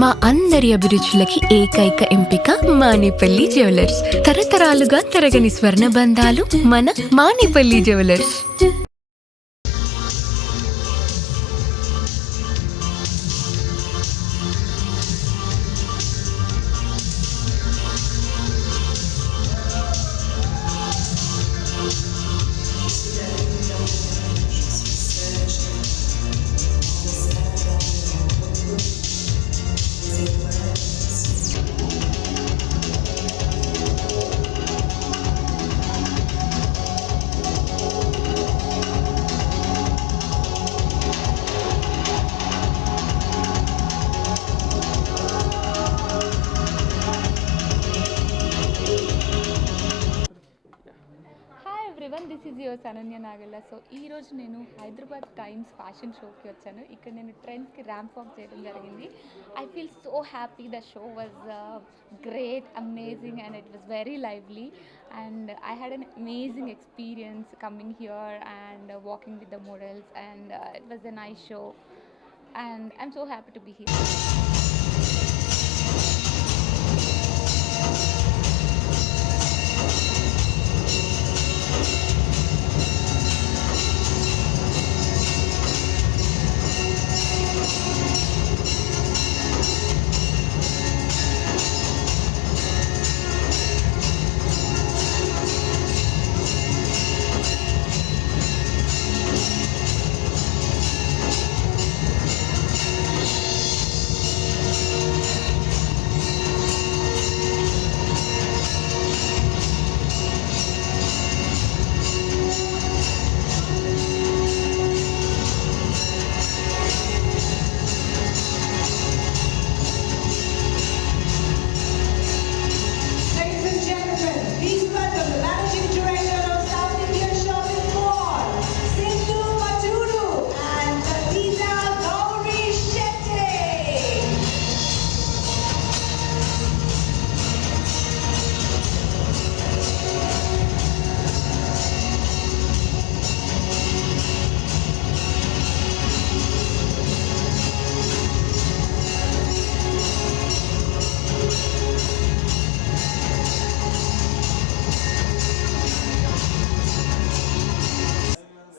మా అందరి అభిరుచులకి ఏకైక ఎంపిక మానేపల్లి జ్యువెలర్స్. తరతరాలుగా తరగని స్వర్ణ బంధాలు మన Manepalli jewellers. Hi everyone, this is your Ananya Nagalla. సో ఈరోజు నేను హైదరాబాద్ టైమ్స్ ఫ్యాషన్ షోకి వచ్చాను. ఇక్కడ నేను ట్రెండ్స్కి ర్యాంప్ వాక్ చేయడం జరిగింది. I feel so happy. The show was great, amazing and it was very lively and I had an amazing experience coming here and walking with the models and it was a nice show and I'm so happy to be here.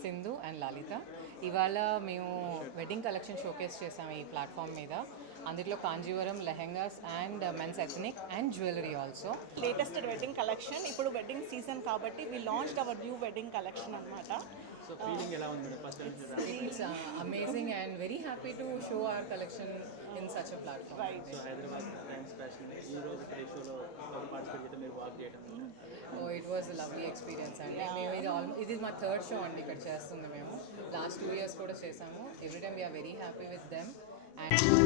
Sindhu and Lalitha ఇవాళ మేము wedding collection showcase చేసాము ఈ platform మీద. అందులో Kanjeevaram lehengas and mens ethnic and jewellery also. Latest wedding collection, ఇప్పుడు wedding season కాబట్టి we launched our new wedding collection అన్నమాట. So feeling ఎలా ఉంది madam? First it's amazing and very happy to show our collection in such a platform. Right. So Hyderabad Times fashion ఈ రోజు ఇక్కడ షోలో participate చేయడం, మీరు వాక్ చేయడం. Oh it was lovely experience అండి. మేము ఇది మా థర్డ్ షో అండి ఇక్కడ చేస్తుంది. మేము లాస్ట్ 2 years కూడా చేసాము. Every time we are very happy with them and